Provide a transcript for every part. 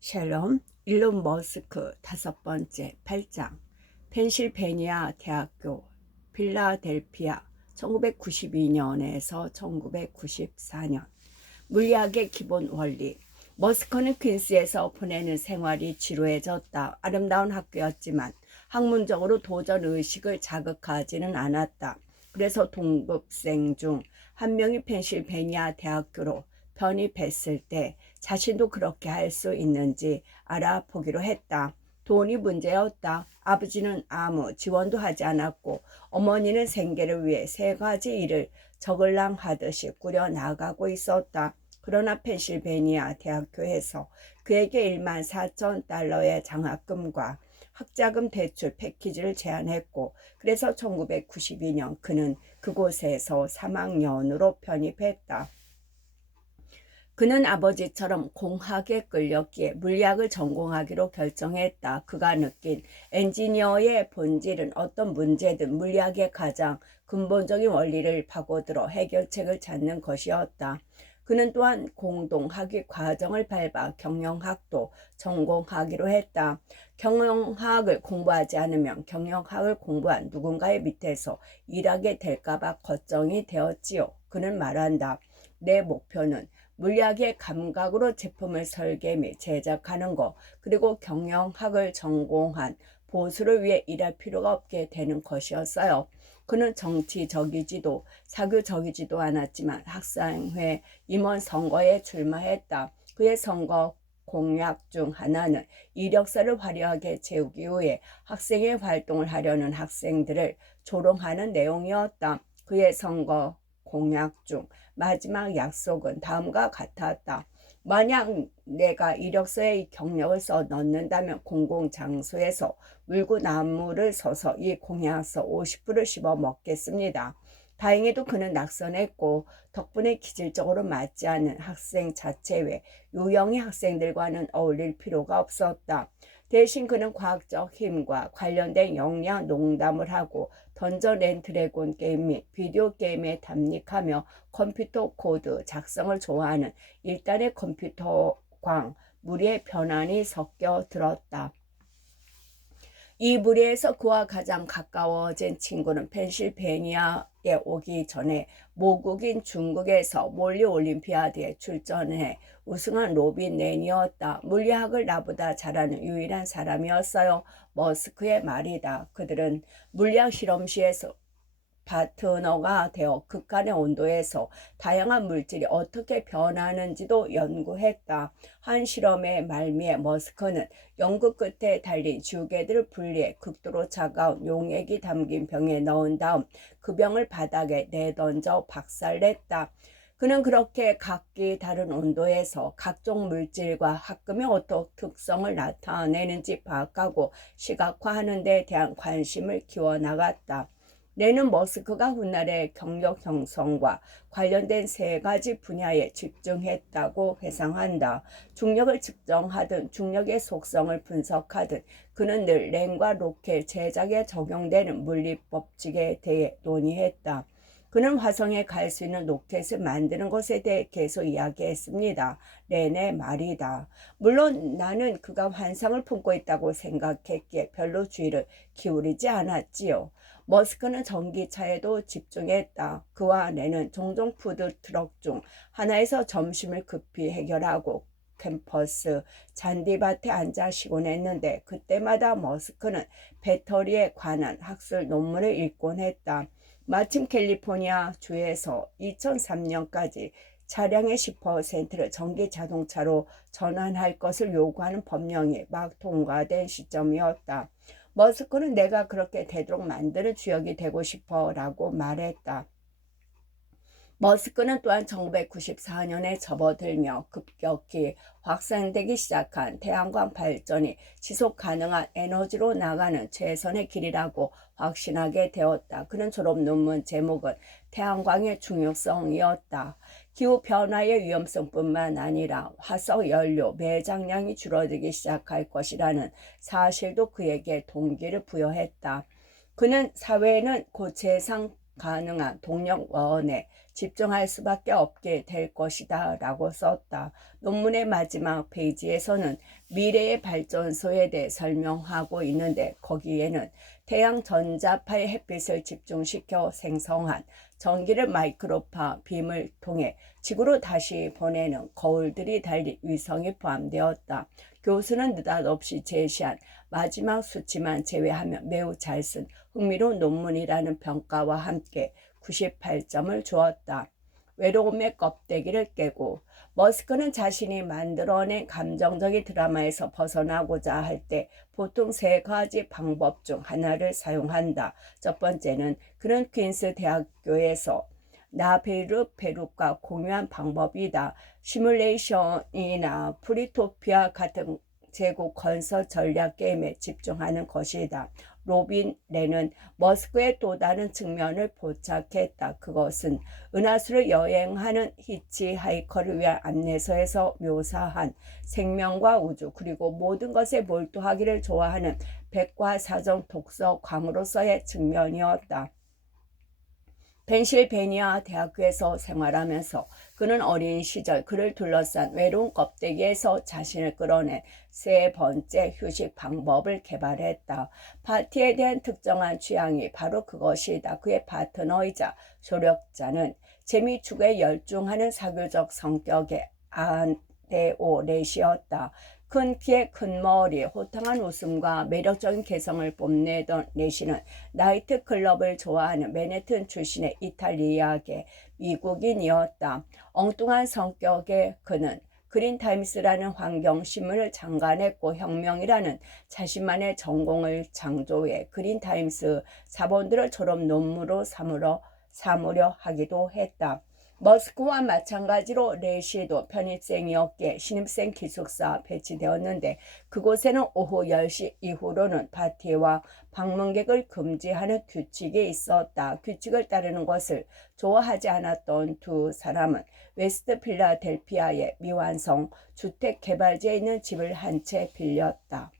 샬롬, 일론 머스크 5번째 8장 펜실베니아 대학교 필라델피아 1992년에서 1994년 물리학의 기본 원리. 머스크는 퀸스에서 보내는 생활이 지루해졌다. 아름다운 학교였지만 학문적으로 도전 의식을 자극하지는 않았다. 그래서 동급생 중 한 명이 펜실베니아 대학교로 편입했을 때 자신도 그렇게 할 수 있는지 알아보기로 했다. 돈이 문제였다. 아버지는 아무 지원도 하지 않았고 어머니는 생계를 위해 3가지 일을 저글랑하듯이 꾸려나가고 있었다. 그러나 펜실베니아 대학교에서 그에게 14,000달러의 장학금과 학자금 대출 패키지를 제안했고, 그래서 1992년 그는 그곳에서 3학년으로 편입했다. 그는 아버지처럼 공학에 끌렸기에 물리학을 전공하기로 결정했다. 그가 느낀 엔지니어의 본질은 어떤 문제든 물리학의 가장 근본적인 원리를 파고들어 해결책을 찾는 것이었다. 그는 또한 공동학위 과정을 밟아 경영학도 전공하기로 했다. 경영학을 공부하지 않으면 경영학을 공부한 누군가의 밑에서 일하게 될까봐 걱정이 되었지요. 그는 말한다. 내 목표는 물리학의 감각으로 제품을 설계 및 제작하는 것, 그리고 경영학을 전공한 보수를 위해 일할 필요가 없게 되는 것이었어요. 그는 정치적이지도 사교적이지도 않았지만 학생회 임원 선거에 출마했다. 그의 선거 공약 중 하나는 이력서를 화려하게 채우기 위해 학생회 활동을 하려는 학생들을 조롱하는 내용이었다. 그의 선거 공약 중 마지막 약속은 다음과 같았다. 만약 내가 이력서에 경력을 써 넣는다면 공공장소에서 물구나무를 서서 이 공약서 50불을 씹어 먹겠습니다. 다행히도 그는 낙선했고 덕분에 기질적으로 맞지 않는 학생 자체 외 유형의 학생들과는 어울릴 필요가 없었다. 대신 그는 과학적 힘과 관련된 영리한 농담을 하고 던전 앤 드래곤 게임 및 비디오 게임에 담력하며 컴퓨터 코드 작성을 좋아하는 일단의 컴퓨터광 무리의 변환이 섞여 들었다. 이 무리에서 그와 가장 가까워진 친구는 펜실베니아에 오기 전에 모국인 중국에서 몰리 올림피아드에 출전해 우승한 로빈 낸이었다. 물리학을 나보다 잘하는 유일한 사람이었어요. 머스크의 말이다. 그들은 물리학 실험실에서 파트너가 되어 극한의 온도에서 다양한 물질이 어떻게 변하는지도 연구했다. 한 실험의 말미에 머스크는 연구 끝에 달린 지우개들을 분리해 극도로 차가운 용액이 담긴 병에 넣은 다음 그 병을 바닥에 내던져 박살냈다. 그는 그렇게 각기 다른 온도에서 각종 물질과 합금이 어떤 특성을 나타내는지 파악하고 시각화하는 데 대한 관심을 키워나갔다. 내는 머스크가 훗날의 경력 형성과 관련된 3가지 분야에 집중했다고 회상한다. 중력을 측정하든 중력의 속성을 분석하든 그는 늘 랜과 로켓 제작에 적용되는 물리법칙에 대해 논의했다. 그는 화성에 갈 수 있는 로켓을 만드는 것에 대해 계속 이야기했습니다. 렌의 말이다. 물론 나는 그가 환상을 품고 있다고 생각했기에 별로 주의를 기울이지 않았지요. 머스크는 전기차에도 집중했다. 그와 렌은 종종 푸드트럭 중 하나에서 점심을 급히 해결하고 캠퍼스 잔디밭에 앉아 쉬곤 했는데 그때마다 머스크는 배터리에 관한 학술 논문을 읽곤 했다. 마침 캘리포니아 주에서 2003년까지 차량의 10%를 전기 자동차로 전환할 것을 요구하는 법령이 막 통과된 시점이었다. 머스크는 내가 그렇게 되도록 만드는 주역이 되고 싶어 라고 말했다. 머스크는 또한 1994년에 접어들며 급격히 확산되기 시작한 태양광 발전이 지속 가능한 에너지로 나가는 최선의 길이라고 확신하게 되었다. 그는 졸업 논문 제목은 태양광의 중요성이었다. 기후변화의 위험성뿐만 아니라 화석 연료 매장량이 줄어들기 시작할 것이라는 사실도 그에게 동기를 부여했다. 그는 사회에는 곧 재상 가능한 동력원의 집중할 수밖에 없게 될 것이다 라고 썼다. 논문의 마지막 페이지에서는 미래의 발전소에 대해 설명하고 있는데 거기에는 태양 전자파의 햇빛을 집중시켜 생성한 전기를 마이크로파 빔을 통해 지구로 다시 보내는 거울들이 달린 위성이 포함되었다. 교수는 느닷없이 제시한 마지막 수치만 제외하면 매우 잘 쓴 흥미로운 논문이라는 평가와 함께 98점을 주었다. 외로움의 껍데기를 깨고 머스크는 자신이 만들어낸 감정적인 드라마에서 벗어나고자 할 때 보통 세 가지 방법 중 하나를 사용한다. 첫 번째는 그는 퀸스 대학교에서 나베르 베룩과 공유한 방법이다. 시뮬레이션이나 프리토피아 같은 제국 건설 전략 게임에 집중하는 것이다. 로빈 레는 머스크의 또 다른 측면을 포착했다. 그것은 은하수를 여행하는 히치하이커를 위한 안내서에서 묘사한 생명과 우주 그리고 모든 것에 몰두하기를 좋아하는 백과사전 독서광으로서의 측면이었다. 펜실베니아 대학교에서 생활하면서 그는 어린 시절 그를 둘러싼 외로운 껍데기에서 자신을 끌어낸 세 번째 휴식 방법을 개발했다. 파티에 대한 특정한 취향이 바로 그것이다. 그의 파트너이자 조력자는 재미 추구에 열중하는 사교적 성격의 안데오 렛이었다. 큰 키에 큰 머리에 호탕한 웃음과 매력적인 개성을 뽐내던 렛이는 나이트클럽을 좋아하는 맨해튼 출신의 이탈리아계 미국인이었다. 엉뚱한 성격의 그는 그린타임스라는 환경신문을 창간했고 혁명이라는 자신만의 전공을 창조해 그린타임스 사본들을 졸업 논문으로 삼으려 하기도 했다. 머스크와 마찬가지로 렛이도 편입생이었기에 신입생 기숙사 배치되었는데 그곳에는 오후 10시 이후로는 파티와 방문객을 금지하는 규칙이 있었다. 규칙을 따르는 것을 좋아하지 않았던 두 사람은 웨스트 필라델피아의 미완성 주택 개발지에 있는 집을 한 채 빌렸다.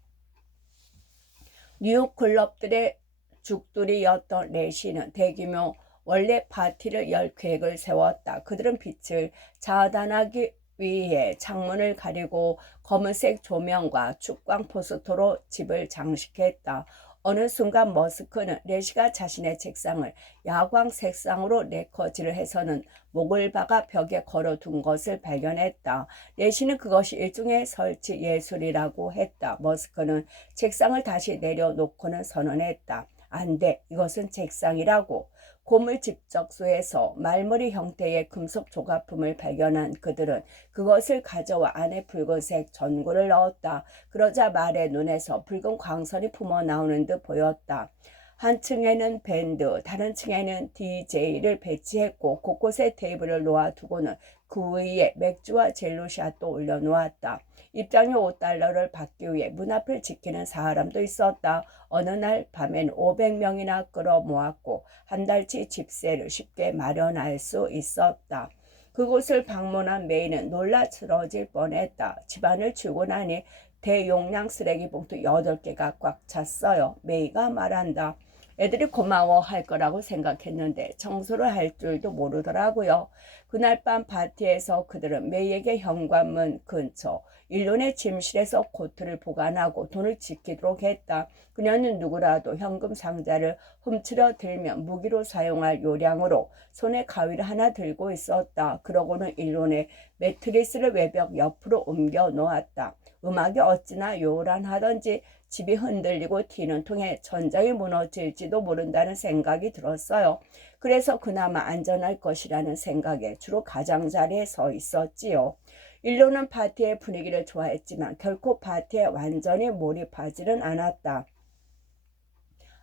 뉴욕 클럽들의 죽돌이였던 렛이는 대규모 원래 파티를 열 계획을 세웠다. 그들은 빛을 차단하기 위해 창문을 가리고 검은색 조명과 축광 포스터로 집을 장식했다. 어느 순간 머스크는 렛이가 자신의 책상을 야광 색상으로 레커지를 해서는 목을 박아 벽에 걸어둔 것을 발견했다. 렛이는 그것이 일종의 설치 예술이라고 했다. 머스크는 책상을 다시 내려놓고는 선언했다. 안 돼. 이것은 책상이라고. 고물 집적소에서 말머리 형태의 금속 조각품을 발견한 그들은 그것을 가져와 안에 붉은색 전구를 넣었다. 그러자 말의 눈에서 붉은 광선이 품어나오는 듯 보였다. 한 층에는 밴드, 다른 층에는 DJ를 배치했고 곳곳에 테이블을 놓아두고는 그 위에 맥주와 젤로샷도 올려놓았다. 입장료 $5를 받기 위해 문 앞을 지키는 사람도 있었다. 어느 날 밤엔 500명이나 끌어모았고 한 달치 집세를 쉽게 마련할 수 있었다. 그곳을 방문한 메이는 놀라 쓰러질 뻔했다. 집안을 치우고 나니 대용량 쓰레기 봉투 8개가 꽉 찼어요. 메이가 말한다. 애들이 고마워할 거라고 생각했는데 청소를 할 줄도 모르더라고요. 그날 밤 파티에서 그들은 메이에게 현관문 근처 일론의 침실에서 코트를 보관하고 돈을 지키도록 했다. 그녀는 누구라도 현금 상자를 훔치려 들면 무기로 사용할 요량으로 손에 가위를 하나 들고 있었다. 그러고는 일론의 매트리스를 외벽 옆으로 옮겨 놓았다. 음악이 어찌나 요란하던지 집이 흔들리고 튀는 통에 천장이 무너질지도 모른다는 생각이 들었어요. 그래서 그나마 안전할 것이라는 생각에 주로 가장자리에 서 있었지요. 일론은 파티의 분위기를 좋아했지만 결코 파티에 완전히 몰입하지는 않았다.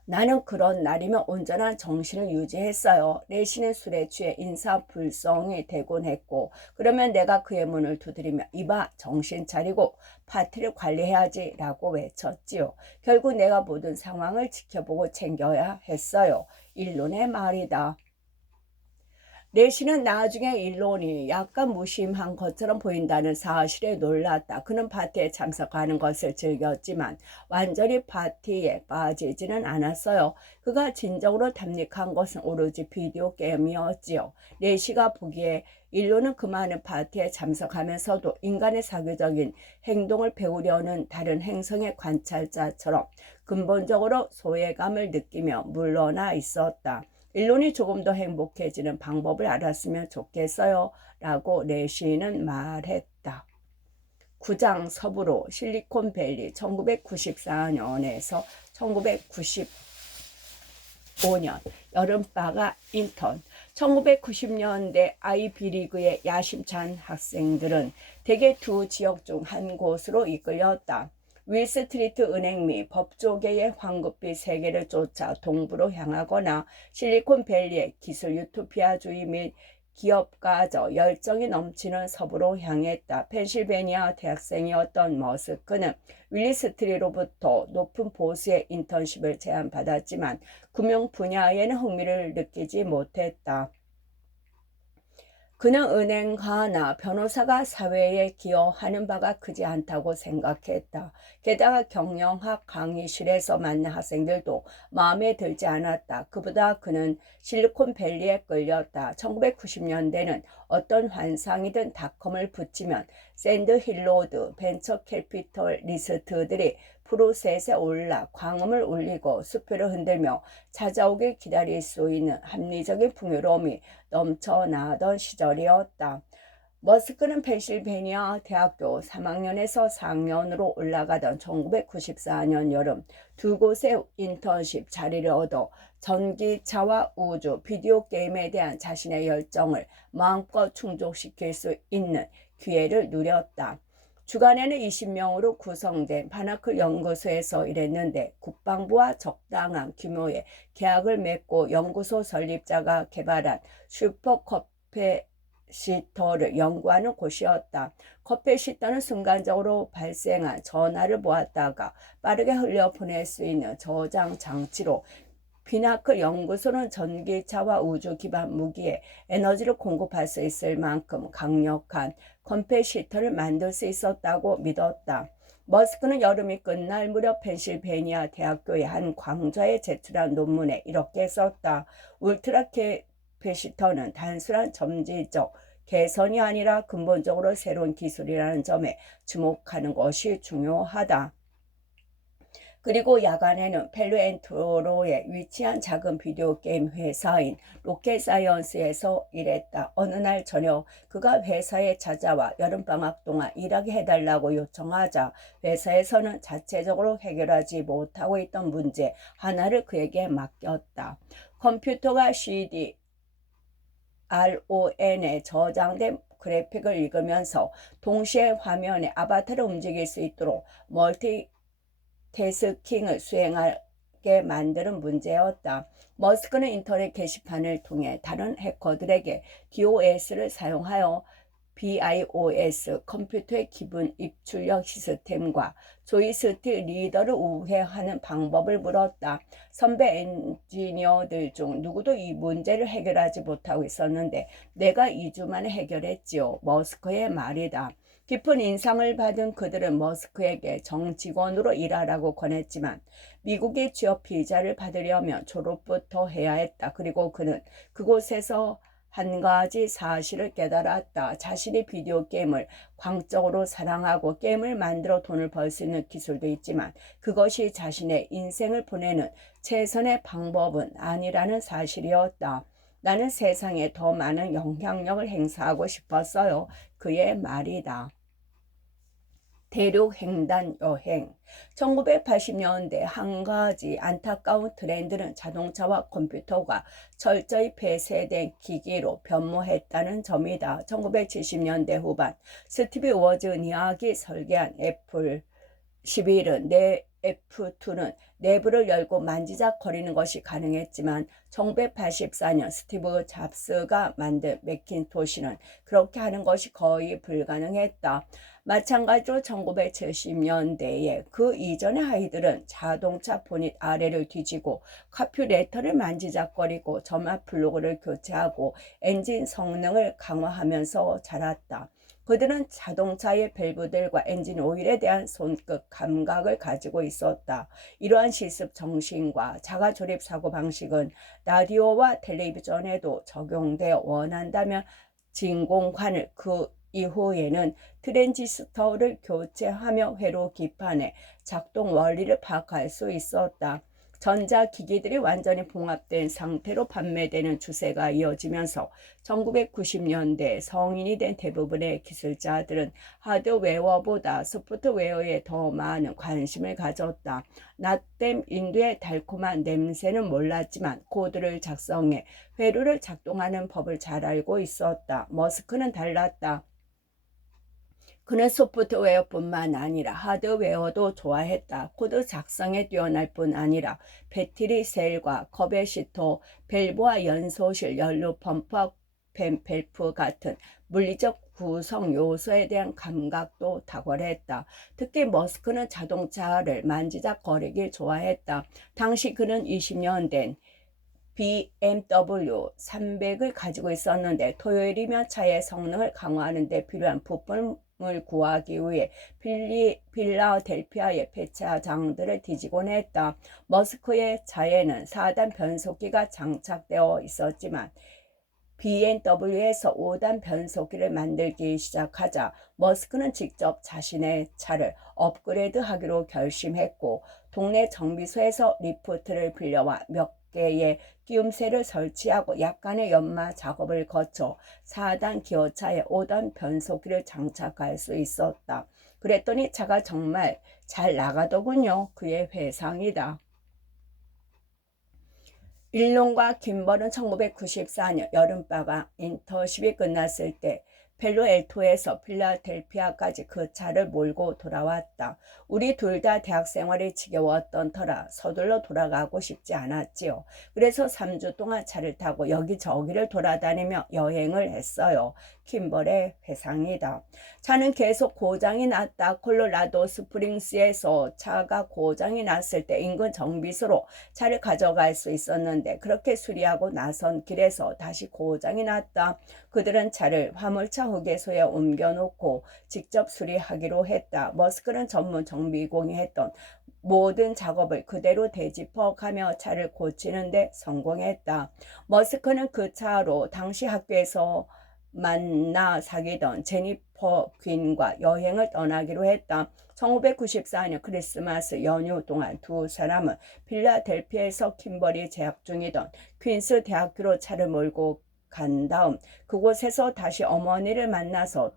나는 그런 날이면 온전한 정신을 유지했어요. 렛이는 술에 취해 인사불성이 되곤 했고 그러면 내가 그의 문을 두드리며 이봐 정신 차리고 파티를 관리해야지 라고 외쳤지요. 결국 내가 모든 상황을 지켜보고 챙겨야 했어요. 일론의 말이다. 내시는 나중에 일론이 약간 무심한 것처럼 보인다는 사실에 놀랐다. 그는 파티에 참석하는 것을 즐겼지만 완전히 파티에 빠지지는 않았어요. 그가 진정으로 탐닉한 것은 오로지 비디오 게임이었지요. 내시가 보기에 일론은 그 많은 파티에 참석하면서도 인간의 사교적인 행동을 배우려는 다른 행성의 관찰자처럼 근본적으로 소외감을 느끼며 물러나 있었다. 일론이 조금 더 행복해지는 방법을 알았으면 좋겠어요 라고 내시는 말했다. 9장 서부로 실리콘밸리 1994년에서 1995년 여름방학 인턴. 1990년대 아이비리그의 야심찬 학생들은 대개 두 지역 중 한 곳으로 이끌렸다. 윌스트리트 은행 및 법조계의 황급히 세계를 쫓아 동부로 향하거나 실리콘밸리의 기술 유토피아주의 및 기업가저 열정이 넘치는 서부로 향했다. 펜실베니아 대학생이었던 머스크는 윌리스트리로부터 높은 보수의 인턴십을 제안받았지만 금융 분야에는 흥미를 느끼지 못했다. 그는 은행가나 변호사가 사회에 기여하는 바가 크지 않다고 생각했다. 게다가 경영학 강의실에서 만난 학생들도 마음에 들지 않았다. 그보다 그는 실리콘밸리에 끌렸다. 1990년대는 어떤 환상이든 닷컴을 붙이면 샌드힐로드 벤처 캐피털 리스트들이 프로셋에 올라 광음을 울리고 수표를 흔들며 찾아오길 기다릴 수 있는 합리적인 풍요로움이 넘쳐나던 시절이었다. 머스크는 펜실베니아 대학교 3학년에서 4학년으로 올라가던 1994년 여름 두 곳의 인턴십 자리를 얻어 전기차와 우주, 비디오 게임에 대한 자신의 열정을 마음껏 충족시킬 수 있는 기회를 누렸다. 주간에는 20명으로 구성된 바나클 연구소에서 일했는데 국방부와 적당한 규모의 계약을 맺고 연구소 설립자가 개발한 슈퍼컴패시터를 연구하는 곳이었다. 컴패시터는 순간적으로 발생한 전하를 모았다가 빠르게 흘려보낼 수 있는 저장 장치로 비나클 연구소는 전기차와 우주 기반 무기에 에너지를 공급할 수 있을 만큼 강력한 컴패시터를 만들 수 있었다고 믿었다. 머스크는 여름이 끝날 무렵 펜실베니아 대학교의 한 강좌에 제출한 논문에 이렇게 썼다. 울트라 캐패시터는 단순한 점지적 개선이 아니라 근본적으로 새로운 기술이라는 점에 주목하는 것이 중요하다. 그리고 야간에는 펠루엔토로에 위치한 작은 비디오 게임 회사인 로켓사이언스에서 일했다. 어느 날 저녁 그가 회사에 찾아와 여름방학 동안 일하게 해달라고 요청하자 회사에서는 자체적으로 해결하지 못하고 있던 문제 하나를 그에게 맡겼다. 컴퓨터가 CD, RON에 저장된 그래픽을 읽으면서 동시에 화면에 아바타를 움직일 수 있도록 태스킹을 수행하게 만드는 문제였다. 머스크는 인터넷 게시판을 통해 다른 해커들에게 DOS를 사용하여 BIOS 컴퓨터의 기본 입출력 시스템과 조이스틱 리더를 우회하는 방법을 물었다. 선배 엔지니어들 중 누구도 이 문제를 해결하지 못하고 있었는데 내가 2주 만에 해결했지요. 머스크의 말이다. 깊은 인상을 받은 그들은 머스크에게 정직원으로 일하라고 권했지만 미국의 취업 비자를 받으려면 졸업부터 해야 했다. 그리고 그는 그곳에서 한 가지 사실을 깨달았다. 자신이 비디오 게임을 광적으로 사랑하고 게임을 만들어 돈을 벌 수 있는 기술도 있지만 그것이 자신의 인생을 보내는 최선의 방법은 아니라는 사실이었다. 나는 세상에 더 많은 영향력을 행사하고 싶었어요. 그의 말이다. 대륙 횡단 여행. 1980년대 한 가지 안타까운 트렌드는 자동차와 컴퓨터가 철저히 폐쇄된 기기로 변모했다는 점이다. 1970년대 후반 스티브 워즈니악이 설계한 애플 11은 F2는 내부를 열고 만지작거리는 것이 가능했지만 1984년 스티브 잡스가 만든 맥킨토시는 그렇게 하는 것이 거의 불가능했다. 마찬가지로 1970년대에 그 이전의 아이들은 자동차 보닛 아래를 뒤지고 컴퓨레이터를 만지작거리고 점화 플러그를 교체하고 엔진 성능을 강화하면서 자랐다. 그들은 자동차의 밸브들과 엔진 오일에 대한 손끝 감각을 가지고 있었다. 이러한 실습 정신과 자가 조립 사고 방식은 라디오와 텔레비전에도 적용되어 원한다면 진공관을 그 이후에는 트랜지스터를 교체하며 회로 기판의 작동 원리를 파악할 수 있었다. 전자기기들이 완전히 봉합된 상태로 판매되는 추세가 이어지면서 1990년대 성인이 된 대부분의 기술자들은 하드웨어보다 소프트웨어에 더 많은 관심을 가졌다. 낫댐 인두의 달콤한 냄새는 몰랐지만 코드를 작성해 회로를 작동하는 법을 잘 알고 있었다. 머스크는 달랐다. 그는 소프트웨어뿐만 아니라 하드웨어도 좋아했다. 코드 작성에 뛰어날 뿐 아니라 배터리 셀과 커베시터, 밸브와 연소실, 연료 펌프와 밸프 같은 물리적 구성 요소에 대한 감각도 탁월했다. 특히 머스크는 자동차를 만지작거리길 좋아했다. 당시 그는 20년 된 BMW 300을 가지고 있었는데 토요일이면 차의 성능을 강화하는 데 필요한 부품을 구하기 위해 필라델피아의 폐차장들을 뒤지곤 했다. 머스크의 차에는 4단 변속기가 장착되어 있었지만 BMW에서 5단 변속기를 만들기 시작하자 머스크는 직접 자신의 차를 업그레이드하기로 결심했고 동네 정비소에서 리프트를 빌려와 몇 개의 끼움새를 설치하고 약간의 연마 작업을 거쳐 4단 기어차에 5단 변속기를 장착할 수 있었다. 그랬더니 차가 정말 잘 나가더군요. 그의 회상이다. 일론과 김벌은 1994년 여름방학 인턴십이 끝났을 때 펠로엘토에서 필라델피아까지 그 차를 몰고 돌아왔다. 우리 둘 다 대학 생활이 지겨웠던 터라 서둘러 돌아가고 싶지 않았지요. 그래서 3주 동안 차를 타고 여기저기를 돌아다니며 여행을 했어요. 킴벌의 회상이다. 차는 계속 고장이 났다. 콜로라도 스프링스에서 차가 고장이 났을 때 인근 정비소로 차를 가져갈 수 있었는데 그렇게 수리하고 나선 길에서 다시 고장이 났다. 그들은 차를 화물차 휴게소에 옮겨놓고 직접 수리하기로 했다. 머스크는 전문 정비공이 했던 모든 작업을 그대로 되짚어가며 차를 고치는데 성공했다. 머스크는 그 차로 당시 학교에서 만나 사귀던 제니퍼 퀸과 여행을 떠나기로 했다. 1994년 크리스마스 연휴 동안 두 사람은 필라델피아에서 킴버리 재학 중이던 퀸스 대학교로 차를 몰고 간 다음 그곳에서 다시 어머니를 만나러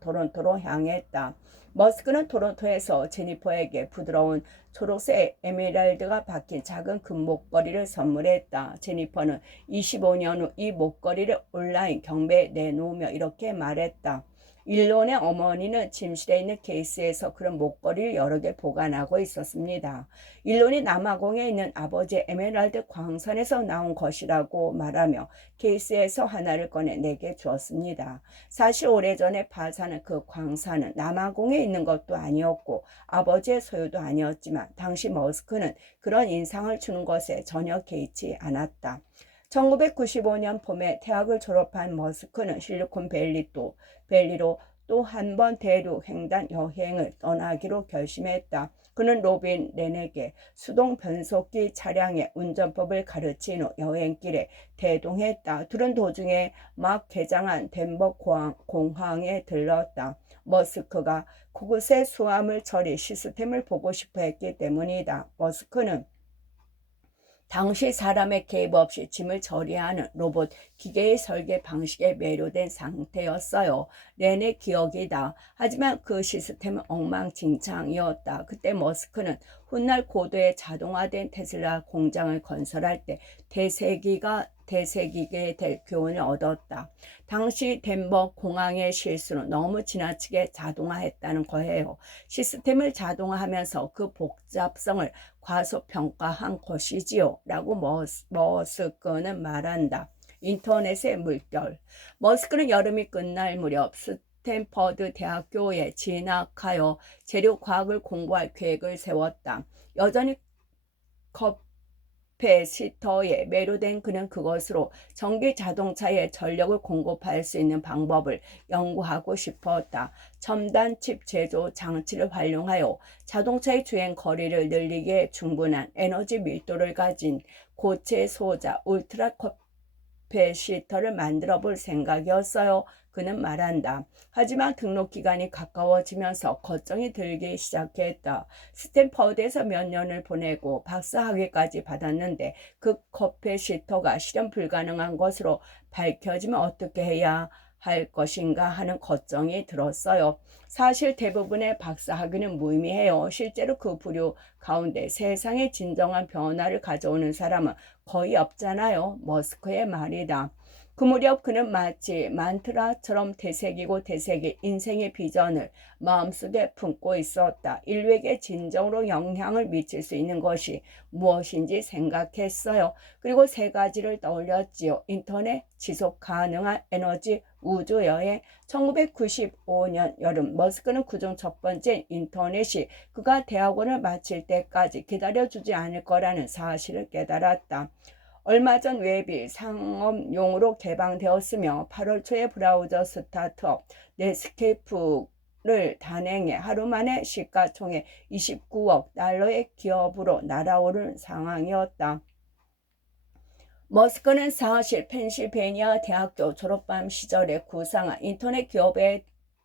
토론토로 향했다. 머스크는 토론토에서 제니퍼에게 부드러운 초록색 에메랄드가 박힌 작은 금목걸이를 선물했다. 제니퍼는 25년 후 이 목걸이를 온라인 경매에 내놓으며 이렇게 말했다. 일론의 어머니는 침실에 있는 케이스에서 그런 목걸이를 여러 개 보관하고 있었습니다. 일론이 남아공에 있는 아버지의 에메랄드 광산에서 나온 것이라고 말하며 케이스에서 하나를 꺼내 내게 주었습니다. 사실 오래전에 파산한 그 광산은 남아공에 있는 것도 아니었고 아버지의 소유도 아니었지만 당시 머스크는 그런 인상을 주는 것에 전혀 개의치 않았다. 1995년 봄에 대학을 졸업한 머스크는 실리콘밸리로 또 한 번 대륙 횡단 여행을 떠나기로 결심했다. 그는 로빈 렌에게 수동 변속기 차량의 운전법을 가르친 후 여행길에 대동했다. 둘은 도중에 막 개장한 덴버 공항에 들렀다. 머스크가 그곳의 수화물 처리 시스템을 보고 싶어 했기 때문이다. 머스크는 당시 사람의 개입 없이 짐을 처리하는 로봇 기계의 설계 방식에 매료된 상태였어요. 렌의 기억이다. 하지만 그 시스템은 엉망진창이었다. 그때 머스크는 훗날 고도의 자동화된 테슬라 공장을 건설할 때 대세기게 될 교훈을 얻었다. 당시 덴버 공항의 실수는 너무 지나치게 자동화했다는 거예요. 시스템을 자동화하면서 그 복잡성을 과소평가한 것이지요. 라고 머스크는 말한다. 인터넷의 물결. 머스크는 여름이 끝날 무렵 스탠퍼드 대학교에 진학하여 재료과학을 공부할 계획을 세웠다. 여전히 커패시터에 매료된 그는 그것으로 전기 자동차에 전력을 공급할 수 있는 방법을 연구하고 싶었다. 첨단 칩 제조 장치를 활용하여 자동차의 주행 거리를 늘리기에 충분한 에너지 밀도를 가진 고체 소자 울트라 커패시터를 만들어 볼 생각이었어요. 그는 말한다. 하지만 등록 기간이 가까워지면서 걱정이 들기 시작했다. 스탠퍼드에서 몇 년을 보내고 박사학위까지 받았는데 그 커패시터가 실현 불가능한 것으로 밝혀지면 어떻게 해야 할 것인가 하는 걱정이 들었어요. 사실 대부분의 박사학위는 무의미해요. 실제로 그 부류 가운데 세상에 진정한 변화를 가져오는 사람은 거의 없잖아요. 머스크의 말이다. 그 무렵 그는 마치 만트라처럼 되새기고 되새길 인생의 비전을 마음속에 품고 있었다. 인류에게 진정으로 영향을 미칠 수 있는 것이 무엇인지 생각했어요. 그리고 세 가지를 떠올렸지요. 인터넷, 지속 가능한 에너지, 우주여행. 1995년 여름 머스크는 그중 첫 번째 인터넷이 그가 대학원을 마칠 때까지 기다려주지 않을 거라는 사실을 깨달았다. 얼마 전 웹이 상업용으로 개방되었으며 8월 초에 브라우저 스타트업 넷스케이프를 단행해 하루 만에 시가총액 29억 달러의 기업으로 날아오른 상황이었다. 머스크는 사실 펜실베니아 대학교 졸업반 시절에 구상한 인터넷 기업에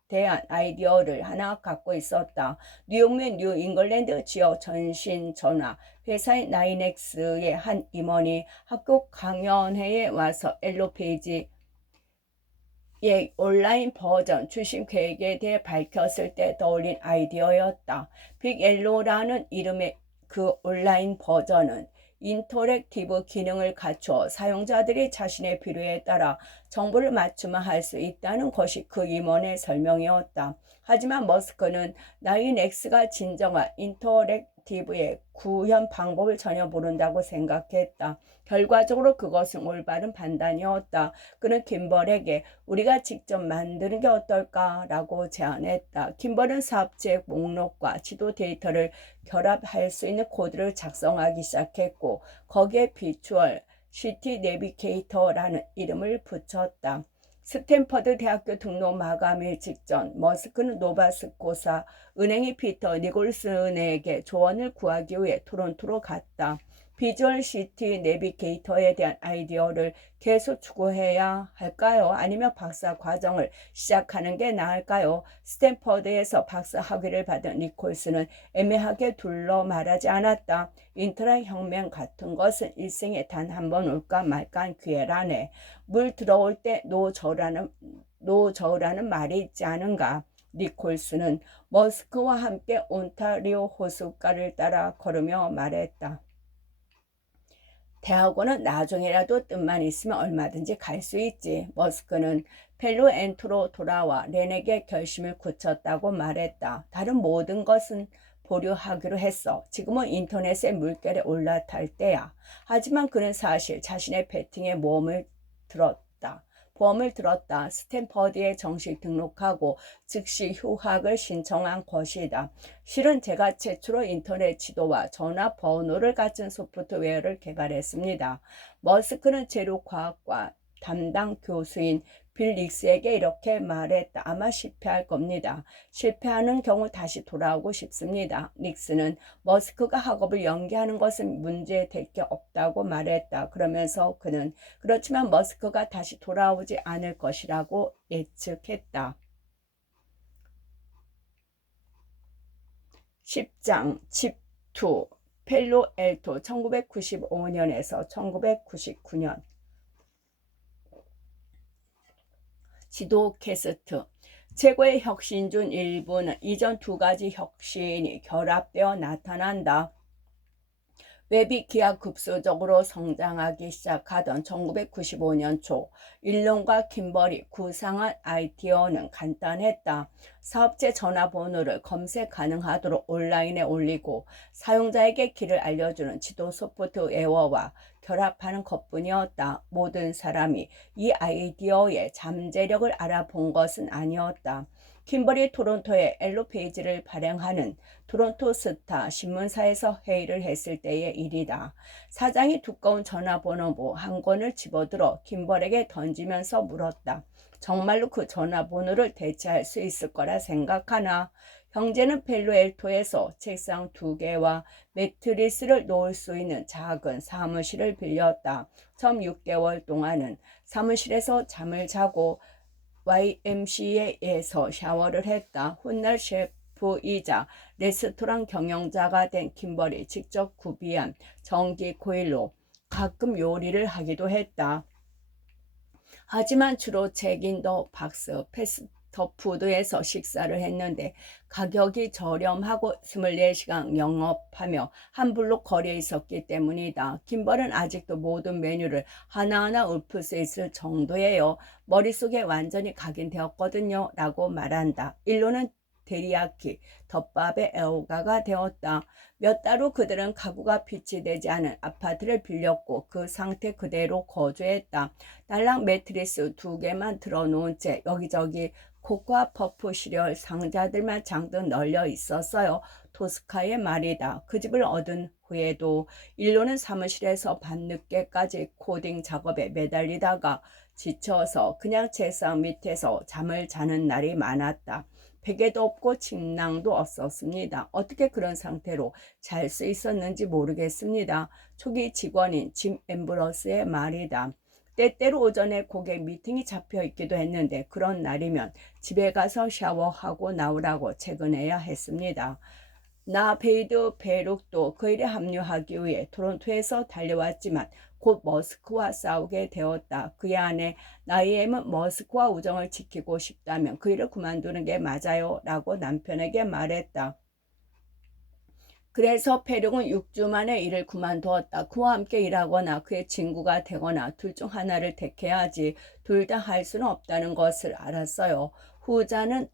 대한 아이디어를 하나 갖고 있었다. 뉴욕 및 뉴 잉글랜드 지역 전신전화 회사인 나인엑스의 한 임원이 학교 강연회에 와서 엘로 페이지의 온라인 버전 출시 계획에 대해 밝혔을 때 떠올린 아이디어였다. 빅엘로라는 이름의 그 온라인 버전은 인터랙티브 기능을 갖춰 사용자들이 자신의 필요에 따라 정보를 맞춤화 할 수 있다는 것이 그 임원의 설명이었다. 하지만 머스크는 나인엑스가 진정한 인터랙티브의 구현 방법을 전혀 모른다고 생각했다. 결과적으로 그것은 올바른 판단이었다. 그는 김벌에게 우리가 직접 만드는 게 어떨까라고 제안했다. 김벌은 사업체 목록과 지도 데이터를 결합할 수 있는 코드를 작성하기 시작했고 거기에 비추얼 시티 내비게이터라는 이름을 붙였다. 스탠퍼드 대학교 등록 마감일 직전 머스크는 노바스코사 은행의 피터 니콜슨에게 조언을 구하기 위해 토론토로 갔다. 비주얼 시티 내비게이터에 대한 아이디어를 계속 추구해야 할까요? 아니면 박사 과정을 시작하는 게 나을까요? 스탠퍼드에서 박사 학위를 받은 니콜슨은 애매하게 둘러 말하지 않았다. 인터넷 혁명 같은 것은 일생에 단 한 번 올까 말까한 기회라네. 물 들어올 때 노저으라는 말이 있지 않은가? 니콜슨은 머스크와 함께 온타리오 호숫가를 따라 걸으며 말했다. 대학원은 나중에라도 뜻만 있으면 얼마든지 갈 수 있지. 머스크는 펠로엔토로 돌아와 렌에게 결심을 굳혔다고 말했다. 다른 모든 것은 보류하기로 했어. 지금은 인터넷의 물결에 올라탈 때야. 하지만 그는 사실 자신의 배팅에 보험을 들었다. 스탠퍼드에 정식 등록하고 즉시 휴학을 신청한 것이다. 실은 제가 최초로 인터넷 지도와 전화번호를 갖춘 소프트웨어를 개발했습니다. 머스크는 재료과학과 담당 교수인 빌 닉스에게 이렇게 말했다. 아마 실패할 겁니다. 실패하는 경우 다시 돌아오고 싶습니다. 닉스는 머스크가 학업을 연기하는 것은 문제될 게 없다고 말했다. 그러면서 그는 그렇지만 머스크가 다시 돌아오지 않을 것이라고 예측했다. 10장 칩2 펠로엘토 1995년에서 1999년 지도 캐스트 최고의 혁신 중 일부는 이전 두 가지 혁신이 결합되어 나타난다. 웹이 기하급수적으로 성장하기 시작하던 1995년 초, 일론과 김버리 구상한 아이디어는 간단했다. 사업체 전화번호를 검색 가능하도록 온라인에 올리고 사용자에게 길을 알려주는 지도 소프트웨어와 결합하는 것뿐이었다. 모든 사람이 이 아이디어의 잠재력을 알아본 것은 아니었다. 김버리 토론토의 엘로 페이지를 발행하는 토론토 스타 신문사에서 회의를 했을 때의 일이다. 사장이 두꺼운 전화번호부 한 권을 집어들어 김벌에게 던지면서 물었다. 정말로 그 전화번호를 대체할 수 있을 거라 생각하나? 형제는 펠로엘토에서 책상 2개와 매트리스를 놓을 수 있는 작은 사무실을 빌렸다. 처음 6개월 동안은 사무실에서 잠을 자고 YMCA에서 샤워를 했다. 훗날 셰프이자 레스토랑 경영자가 된 김벌이 직접 구비한 전기 코일로 가끔 요리를 하기도 했다. 하지만 주로 잭인 더 박스 패스트푸드에서 식사를 했는데 가격이 저렴하고 24시간 영업하며 한 블록 거리에 있었기 때문이다. 김벌은 아직도 모든 메뉴를 하나하나 읊을 수 있을 정도예요. 머릿속에 완전히 각인되었거든요. 라고 말한다. 일로는 데리야키 덮밥의 애호가가 되었다. 몇 달 후 그들은 가구가 빛이 되지 않은 아파트를 빌렸고 그 상태 그대로 거주했다. 딸랑 매트리스 2개만 들어놓은 채 여기저기 코코아 퍼프 시리얼 상자들만 잔뜩 널려 있었어요. 토스카의 말이다. 그 집을 얻은 후에도 일로는 사무실에서 밤늦게까지 코딩 작업에 매달리다가 지쳐서 그냥 책상 밑에서 잠을 자는 날이 많았다. 베개도 없고 침낭도 없었습니다. 어떻게 그런 상태로 잘 수 있었는지 모르겠습니다. 초기 직원인 짐 엠브러스의 말이다. 때때로 오전에 고객 미팅이 잡혀 있기도 했는데 그런 날이면 집에 가서 샤워하고 나오라고 퇴근해야 했습니다. 나 베이드 베룩도 그 일에 합류하기 위해 토론토에서 달려왔지만 곧 머스크와 싸우게 되었다. 그의 아내 나이엠은 머스크와 우정을 지키고 싶다면 그 일을 그만두는 게 맞아요 라고 남편에게 말했다. 그래서 페룩은 6주 만에 일을 그만두었다. 그와 함께 일하거나 그의 친구가 되거나 둘 중 하나를 택해야 하지 둘 다 할 수는 없다는 것을 알았어요. 후자가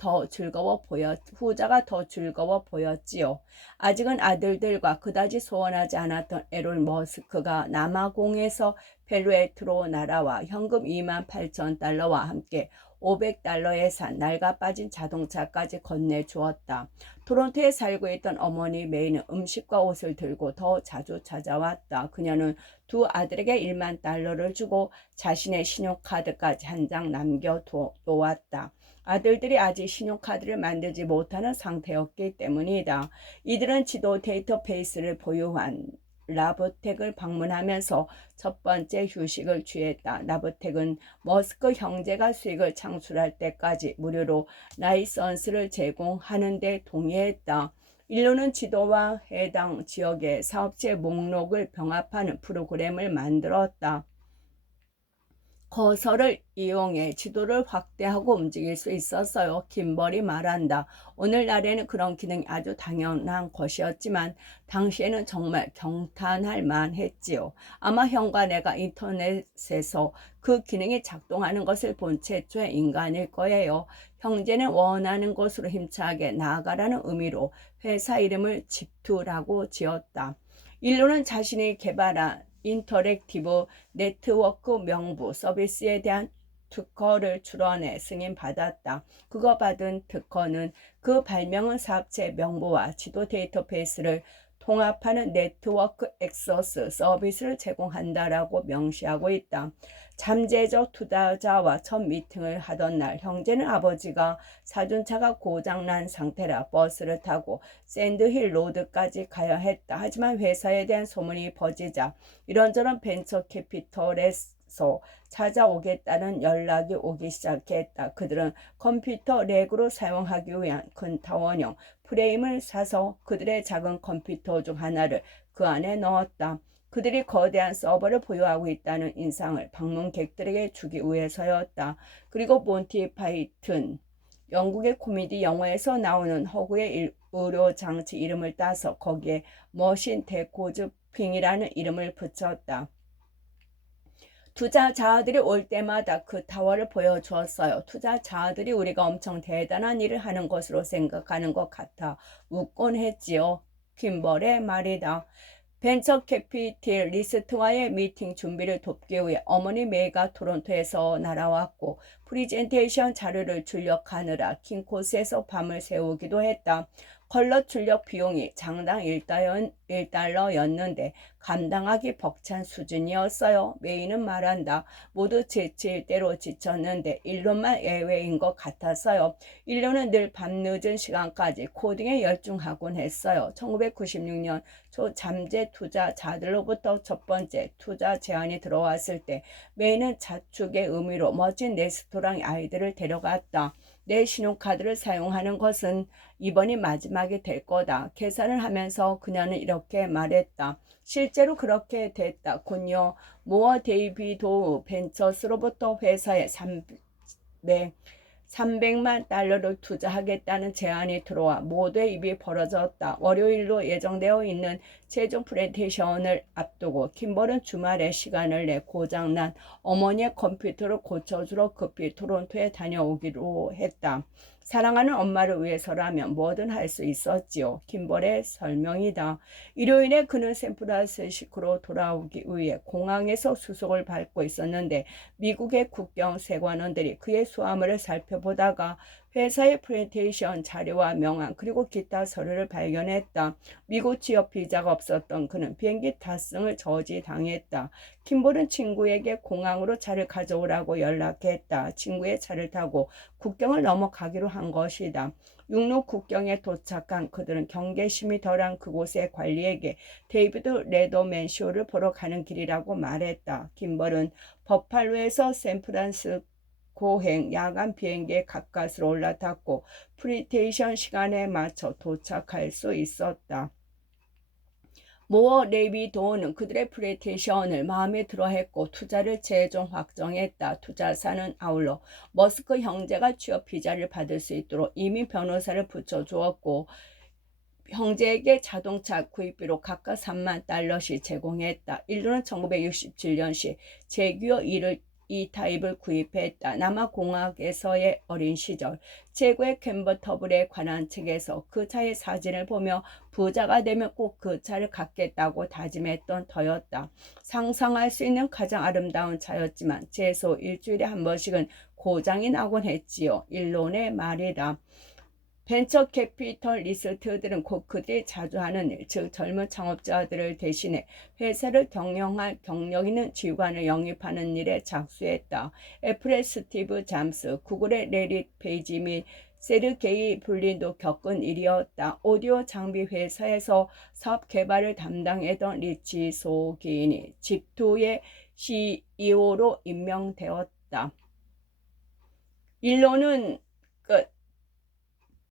더 즐거워 보였지요. 아직은 아들들과 그다지 소원하지 않았던 에론 머스크가 남아공에서 펠루에트로 날아와 현금 28,000달러와 함께 500달러에 산 낡아 빠진 자동차까지 건네주었다. 토론토에 살고 있던 어머니 메이는 음식과 옷을 들고 더 자주 찾아왔다. 그녀는 두 아들에게 1만 달러를 주고 자신의 신용카드까지 한 장 남겨놓았다. 아들들이 아직 신용카드를 만들지 못하는 상태였기 때문이다. 이들은 지도 데이터베이스를 보유한 라브텍을 방문하면서 첫 번째 휴식을 취했다. 라브텍은 머스크 형제가 수익을 창출할 때까지 무료로 라이선스를 제공하는 데 동의했다. 일로는 지도와 해당 지역의 사업체 목록을 병합하는 프로그램을 만들었다. 거설을 이용해 지도를 확대하고 움직일 수 있었어요. 김벌이 말한다. 오늘날에는 그런 기능이 아주 당연한 것이었지만 당시에는 정말 경탄할 만했지요. 아마 형과 내가 인터넷에서 그 기능이 작동하는 것을 본 최초의 인간일 거예요. 형제는 원하는 곳으로 힘차게 나아가라는 의미로 회사 이름을 집투라고 지었다. 일로는 자신이 개발한 인터랙티브 네트워크 명부 서비스에 대한 특허를 출원해 승인받았다. 그거 받은 특허는 그 발명은 사업체 명부와 지도 데이터베이스를 통합하는 네트워크 액세스 서비스를 제공한다라고 명시하고 있다. 잠재적 투자자와 첫 미팅을 하던 날 형제는 아버지가 사준 차가 고장난 상태라 버스를 타고 샌드힐 로드까지 가야 했다. 하지만 회사에 대한 소문이 퍼지자 이런저런 벤처 캐피털에서 찾아오겠다는 연락이 오기 시작했다. 그들은 컴퓨터 렉으로 사용하기 위한 큰 타원형 프레임을 사서 그들의 작은 컴퓨터 중 하나를 그 안에 넣었다. 그들이 거대한 서버를 보유하고 있다는 인상을 방문객들에게 주기 위해서였다. 그리고 몬티 파이튼 영국의 코미디 영화에서 나오는 허구의 의료장치 이름을 따서 거기에 머신 데코즈핑이라는 이름을 붙였다. 투자자들이 올 때마다 그 타워를 보여주었어요. 투자자들이 우리가 엄청 대단한 일을 하는 것으로 생각하는 것 같아 웃곤 했지요. 킴벌의 말이다. 벤처 캐피탈 리스트와의 미팅 준비를 돕기 위해 어머니 메이가 토론토에서 날아왔고 프리젠테이션 자료를 출력하느라 킹코스에서 밤을 새우기도 했다. 컬러 출력 비용이 장당 1달러였는데 감당하기 벅찬 수준이었어요. 메이는 말한다. 모두 지칠 대로 지쳤는데 일론만 예외인 것 같았어요. 일론은 늘 밤늦은 시간까지 코딩에 열중하곤 했어요. 1996년 초 잠재 투자자들로부터 첫 번째 투자 제안이 들어왔을 때 메이는 자축의 의미로 멋진 레스토랑 아이들을 데려갔다. 내 신용카드를 사용하는 것은 이번이 마지막이 될 거다. 계산을 하면서 그녀는 이렇게 말했다. 실제로 그렇게 됐다. 곧요. 모어 데이비도 벤처스로부터 회사에 300만 달러를 투자하겠다는 제안이 들어와 모두의 입이 벌어졌다. 월요일로 예정되어 있는 최종 프레젠테이션을 앞두고 킴벌은 주말에 시간을 내 고장난 어머니의 컴퓨터를 고쳐주러 급히 토론토에 다녀오기로 했다. 사랑하는 엄마를 위해서라면 뭐든 할 수 있었지요. 킴벌의 설명이다. 일요일에 그는 샌프란시스코로 돌아오기 위해 공항에서 수속을 밟고 있었는데 미국의 국경 세관원들이 그의 수화물을 살펴보다가 회사의 프레젠테이션 자료와 명함 그리고 기타 서류를 발견했다. 미국 취업 비자가 없었던 그는 비행기 탑승을 저지당했다. 킴볼은 친구에게 공항으로 차를 가져오라고 연락했다. 친구의 차를 타고 국경을 넘어가기로 한 것이다. 육로 국경에 도착한 그들은 경계심이 덜한 그곳의 관리에게 데이비드 레더맨 쇼를 보러 가는 길이라고 말했다. 킴벌은 버팔로에서 샌프란시스코행 야간 비행기에 가까스로 올라탔고 프리테이션 시간에 맞춰 도착할 수 있었다. 모어 레이비도어는 그들의 프레젠테이션을 마음에 들어했고 투자를 최종 확정했다. 투자사는 아울러 머스크 형제가 취업 비자를 받을 수 있도록 이미 변호사를 붙여주었고 형제에게 자동차 구입비로 각각 3만 달러씩 제공했다. 일루는 1967년시 제규어 2타입을 구입했다. 남아공학에서의 어린 시절 최고의 컨버터블에 관한 책에서 그 차의 사진을 보며 부자가 되면 꼭 그 차를 갖겠다고 다짐했던 터였다. 상상할 수 있는 가장 아름다운 차였지만 최소 일주일에 한 번씩은 고장이 나곤 했지요. 일론의 말이다. 벤처 캐피털 리스트들은 곧 그들이 자주 하는 일, 즉 젊은 창업자들을 대신해 회사를 경영할 경력 있는 직원을 영입하는 일에 착수했다. 애플의 스티브 잠스, 구글의 레리 페이지 및 세르게이 불린도 겪은 일이었다. 오디오 장비 회사에서 사업 개발을 담당했던 리치 소긴이 집투의 CEO로 임명되었다. 일론은